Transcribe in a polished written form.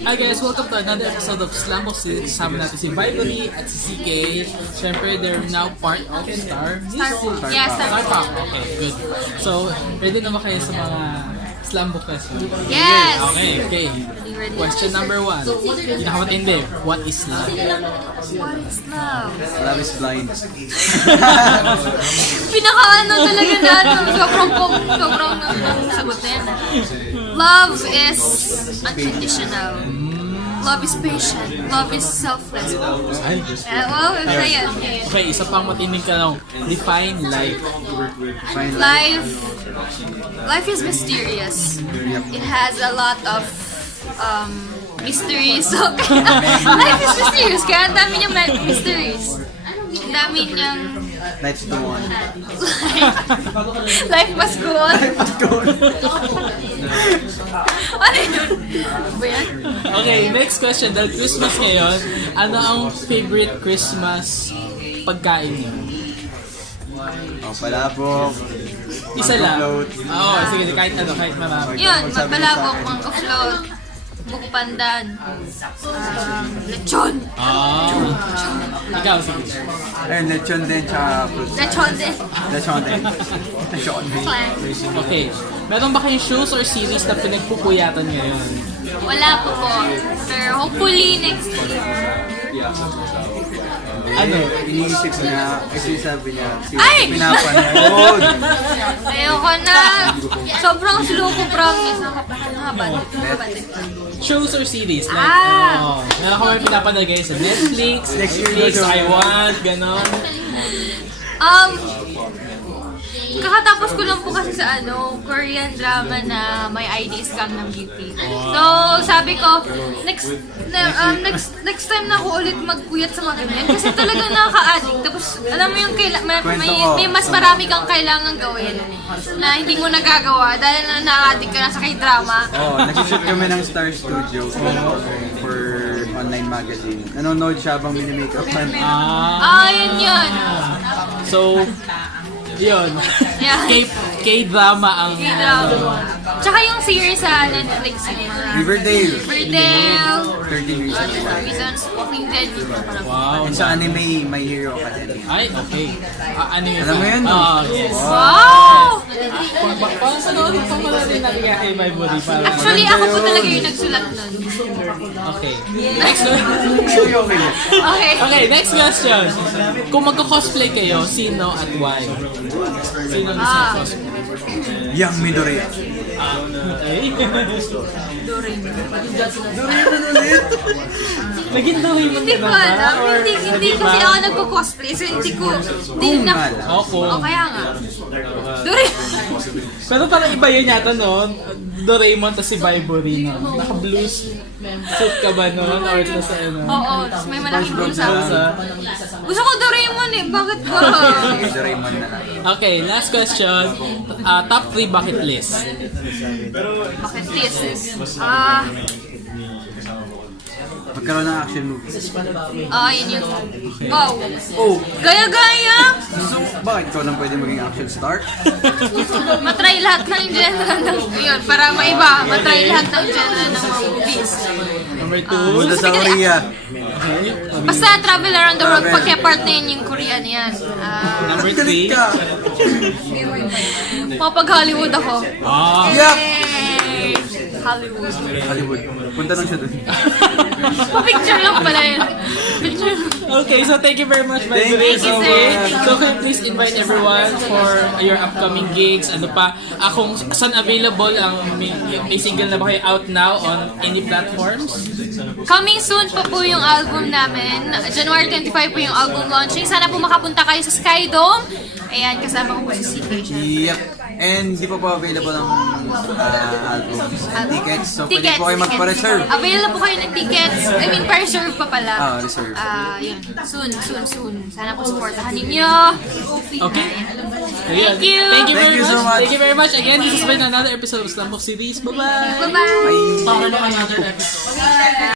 Hi guys, welcome to another episode of Slam of Six. Kasama natin si Vibery at si CK. Siyempre, they're now part of Star Yeah, Star Pack. Okay, good. So, ready na ba kayo sa mga Slam Book Festival? Yes! Okay. Question number 1. Pinakamatindi, what is love? What is love? Love is blind. Pinaka-ano talaga natin. Sobrang sagot na yan. Love is unconditional. Love is patient. Love is selfless. Well, yan. Okay, isa pang matinding ka lang. Define life. Life is mysterious. It has a lot of mysteries. Okay. Life is mysterious. Kaya ang dami niyang mysteries. Ang dami niyang Life's the one. life must go on. Ano yun? Ba yan? Okay, next question. Dahil Christmas ngayon, ano ang favorite Christmas pagkain niyo? Oh, palabok. Isa lang. Float. Oo, sige, kahit ano, kahit marami. Yun, magbalabok, mangga float, buko pandan, lechon. Ikaw, sige. Ayun, lechon din, tsaka fruit. Lechon din. Lechon din. Lechon din. Okay. Meron ba kayong shows or series na pinagpupuyatan ngayon? Wala po po. Pero hopefully next year. Ano? Iniisip niya, kasi sabi niya, Ay! pinapanood. Ayoko na. Sobrang slow ko, promise. Nakabad. Shows or series? Like, Ah! meron ka may pinapanood kayo sa Netflix, Next year Netflix, na siya. I Want, ganon. Kakatapos ko lang po kasi sa Korean drama na may ID scam ng beauty. So, sabi ko, next time na ako ulit magpuyat sa mga ganyan kasi talagang nakaka-addict. Tapos, alam mo yung may mas marami kang kailangan gawin na hindi mo nagagawa dahil na na-addict ka na sa K-drama. Oh, nag-shoot kami ng Star Studio for online magazine. Nanonood siya habang mini-makeupan. Yun. So, yun. Yeah. K-drama ang... K-drama. Tsaka yung series sa Netflix. Riverdale. 13 Reasons. Walking Dead. Wow. And sa anime, My Hero Academia. Ay, okay. Ano yun? Alam mo yun? Yes. Wow! Parang sa noon, pamalarin natin kay Vibery para... Actually, ako po talaga yung nagsulat nun. Okay. Next Okay. Okay, next question. Kung magko-cosplay kayo, sino at why? Sino ang isang cosplay? Yang Midoriya. Okay. Doraemon. Doraemon ulit? Naging Doraemon Hindi ko alam. Hindi kasi ako nagko-cosplay. So, hindi na... Ako. Kaya nga. Doraemon. Pero parang iba yun yata noon. Doraemon tas si Vibery no. Naka-blue suit ka ba noon? Or nasa ano? Oo. Tapos may malaking bulsa. Gusto ko Doraemon eh. Bakit ba? Sige, Doraemon na lang. Okay, last question. Top 3 bucket list. Bakit this? Magkaroon ng action movie. Yun yung... Wow. Oh, Gaya-gaya! so, bakit ikaw lang pwede maging action star? Matry lahat ng genre ng... Yun, para maiba. Matry lahat ng genre ng mga movies. Number 2. Punta sa Korea. Basta travel around the world. Pagka part na yun yung Korean yan. Number Galit 3. ka! Mapag-Hollywood ako. Yak! Yay! Hollywood. Hollywood. Punta lang siya dun. Pa-picture lang pala yun. Picture lang. Okay, so thank you very much, Vibery. Thank you so sir. much. So can you please invite everyone for your upcoming gigs? Ano pa? Kung saan available ang may single na ba kayo out now on any platforms? Coming soon pa po yung album namin. January 25 po yung album launching. Sana po makapunta kayo sa Skydome. Ayan, kasama ko po si CK. Yep. And di pa po available ang album tickets. So pwede po kayo magpa-reserve. Available po kayo ng tickets. I mean, pa-reserve pa pala. Reserve. Yun. Soon. Sana po supportahan ninyo. Okay. Thank you. Thank you very Thank you so much. much. Thank you very much. Again, this has been another episode of Slumbook Series. Bye-bye. Bye-bye. Bye. Para naman another episode.